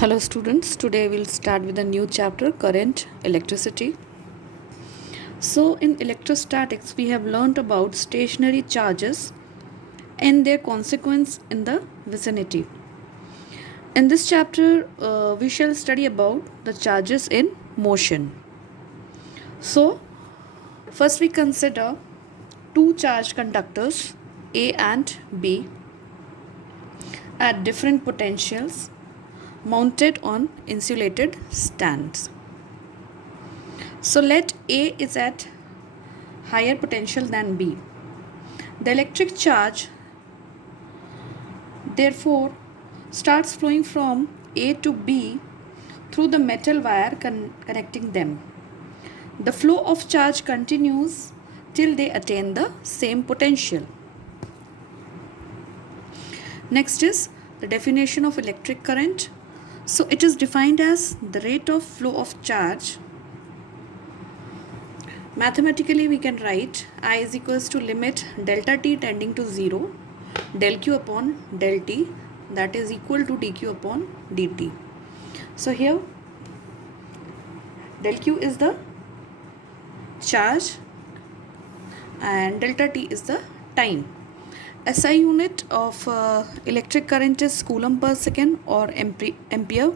Hello students, today we'll start with a new chapter, current, electricity. So in electrostatics we have learnt about stationary charges and their consequence in the vicinity. In this chapter we shall study about the charges in motion. So first we consider two charged conductors A and B at different potentials mounted on insulated stands. So let A is at higher potential than B. The electric charge therefore starts flowing from A to B through the metal wire connecting them. The flow of charge continues till they attain the same potential. Next is the definition of electric current. So it is defined as the rate of flow of charge. Mathematically we can write I is equals to limit delta t tending to 0 del q upon del t, that is equal to dq upon dt. So here del q is the charge and delta t is the time. SI unit of electric current is coulomb per second or ampere.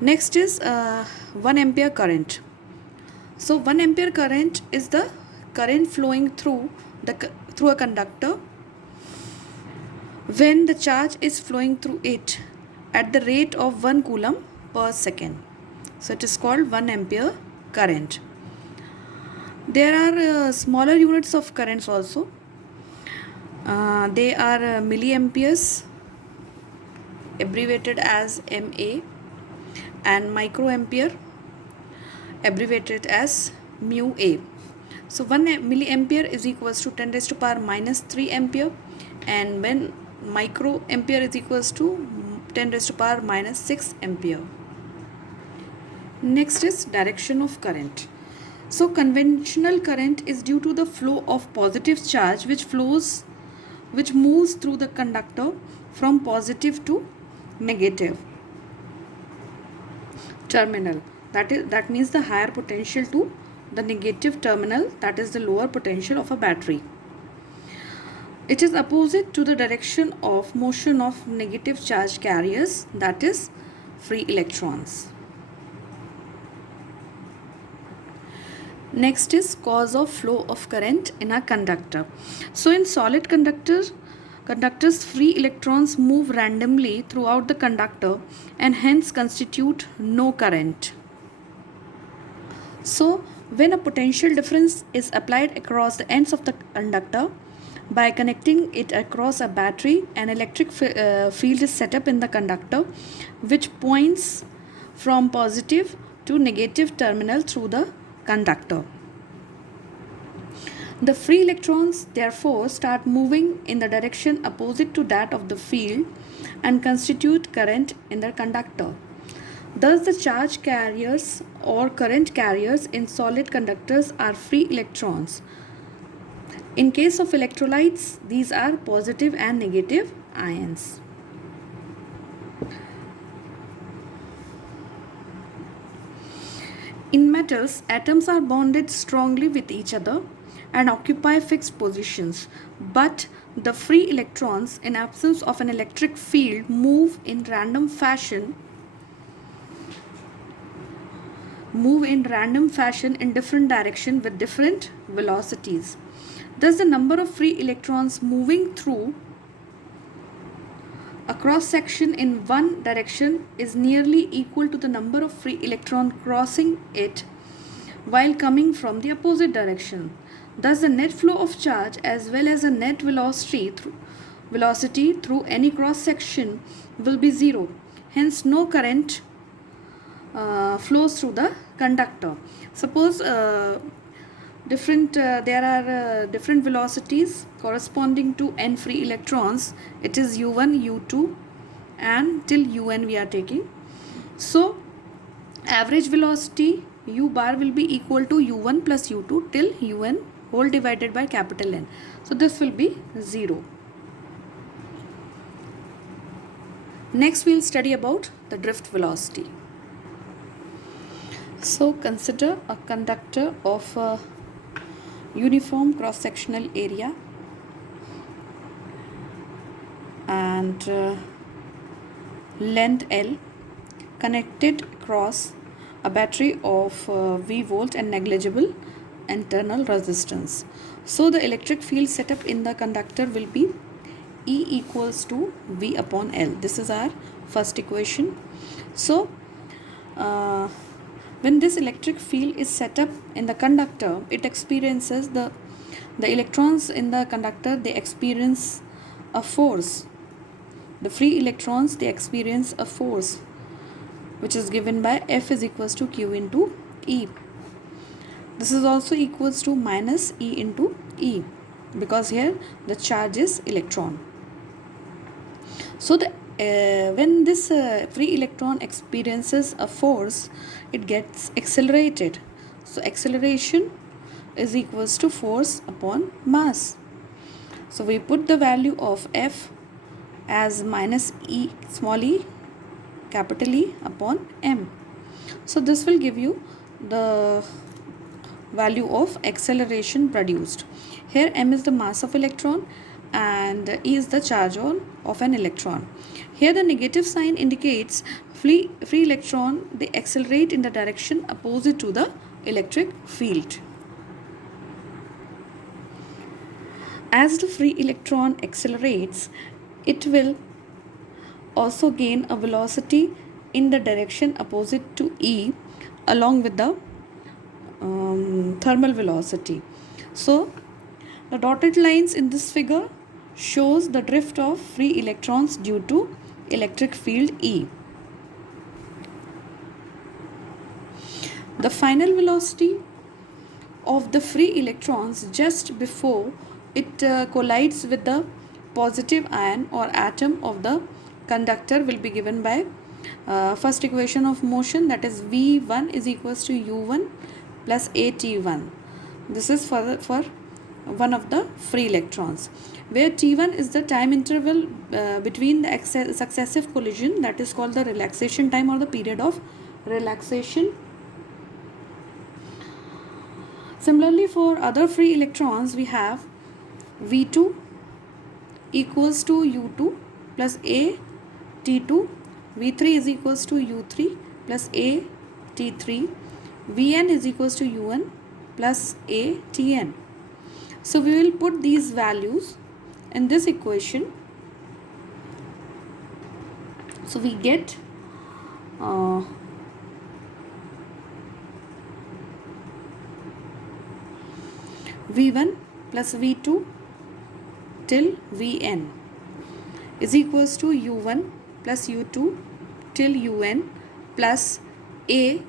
Next is 1 ampere current. So 1 ampere current is the current flowing through a conductor when the charge is flowing through it at the rate of 1 coulomb per second. So it is called 1 ampere current. There are smaller units of currents also. They are milliamperes, abbreviated as MA, and microampere, abbreviated as mu A. So 1 milliampere is equals to 10 raised to power minus 3 ampere, and when microampere is equals to 10 raised to power minus 6 ampere. Next is direction of current. So conventional current is due to the flow of positive charge which moves through the conductor from positive to negative terminal. That means the higher potential to the negative terminal, that is the lower potential of a battery. It is opposite to the direction of motion of negative charge carriers, that is free electrons. Next is cause of flow of current in a conductor. So in solid conductors, free electrons move randomly throughout the conductor and hence constitute no current. So when a potential difference is applied across the ends of the conductor by connecting it across a battery, an electric field is set up in the conductor which points from positive to negative terminal through the conductor. The free electrons therefore start moving in the direction opposite to that of the field and constitute current in the conductor. Thus the charge carriers or current carriers in solid conductors are free electrons. In case of electrolytes, these are positive and negative ions. In metals, atoms are bonded strongly with each other and occupy fixed positions, but the free electrons, in absence of an electric field, move in random fashion in different direction with different velocities. Thus the number of free electrons moving through a cross section in one direction is nearly equal to the number of free electrons crossing it while coming from the opposite direction. Thus the net flow of charge as well as the net velocity through any cross section will be zero. Hence no current flows through the conductor. Suppose there are different velocities corresponding to n free electrons. It is u1, u2 and till un we are taking. So average velocity u bar will be equal to u1 plus u2 till un whole divided by capital N. So this will be 0. Next we'll study about the drift velocity. So consider a conductor of a uniform cross-sectional area and length L, connected across a battery of V volt and negligible internal resistance. So the electric field set up in the conductor will be E equals to V upon L. This is our first equation. So when this electric field is set up in the conductor, it experiences the electrons in the conductor, they experience a force. The free electrons, they experience a force which is given by F is equals to Q into E. This is also equals to minus E into E, because here the charge is electron. So when this free electron experiences a force, it gets accelerated. So acceleration is equals to force upon mass. So we put the value of F as minus E small e capital E upon m. So this will give you the value of acceleration produced. Here m is the mass of electron and E is the charge of an electron. Here the negative sign indicates free electron, they accelerate in the direction opposite to the electric field. As the free electron accelerates, it will also gain a velocity in the direction opposite to E along with the thermal velocity. So the dotted lines in this figure shows the drift of free electrons due to electric field E. The final velocity of the free electrons just before it collides with the positive ion or atom of the conductor will be given by first equation of motion, that is V1 is equals to U1 plus AT1. This is for one of the free electrons, where T1 is the time interval between the successive collision, that is called the relaxation time or the period of relaxation. Similarly, for other free electrons, we have V2 equals to U2 plus A T2, V3 is equals to U3 plus A T3, Vn is equals to Un plus A Tn. So we will put these values in this equation. So we get V1 plus V2 till Vn is equals to U1 plus U2 till Un plus A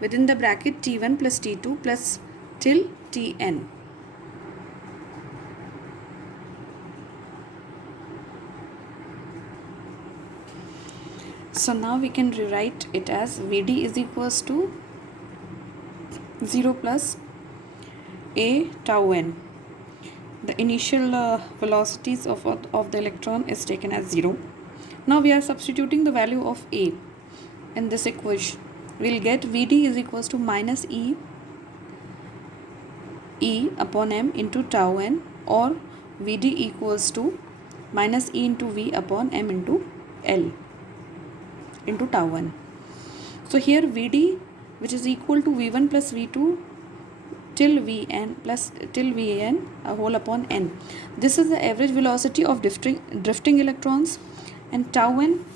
within the bracket T1 plus T2 plus till Tn. So now we can rewrite it as Vd is equals to 0 plus A tau n. The initial velocities of the electron is taken as 0. Now we are substituting the value of A in this equation. We will get Vd is equals to minus E upon m into tau n, or Vd equals to minus E into V upon m into L into tau n. So here Vd, which is equal to V1 plus V2 till Vn a whole upon n. This is the average velocity of drifting electrons, and tau n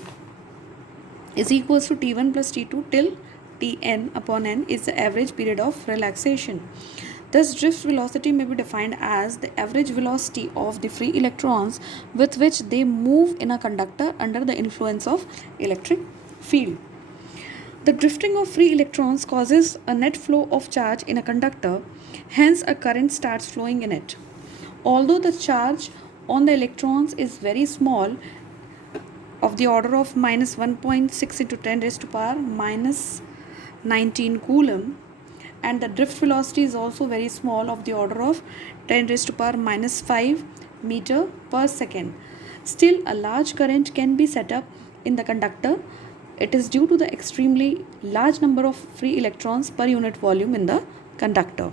is equals to T1 plus T2 till Tn upon n is the average period of relaxation. Thus drift velocity may be defined as the average velocity of the free electrons with which they move in a conductor under the influence of electric field. The drifting of free electrons causes a net flow of charge in a conductor, hence a current starts flowing in it. Although the charge on the electrons is very small, of the order of minus 1.6 into 10 raised to power minus 19 coulomb, and the drift velocity is also very small, of the order of 10 raised to power minus 5 meter per second. Still, a large current can be set up in the conductor, it is due to the extremely large number of free electrons per unit volume in the conductor.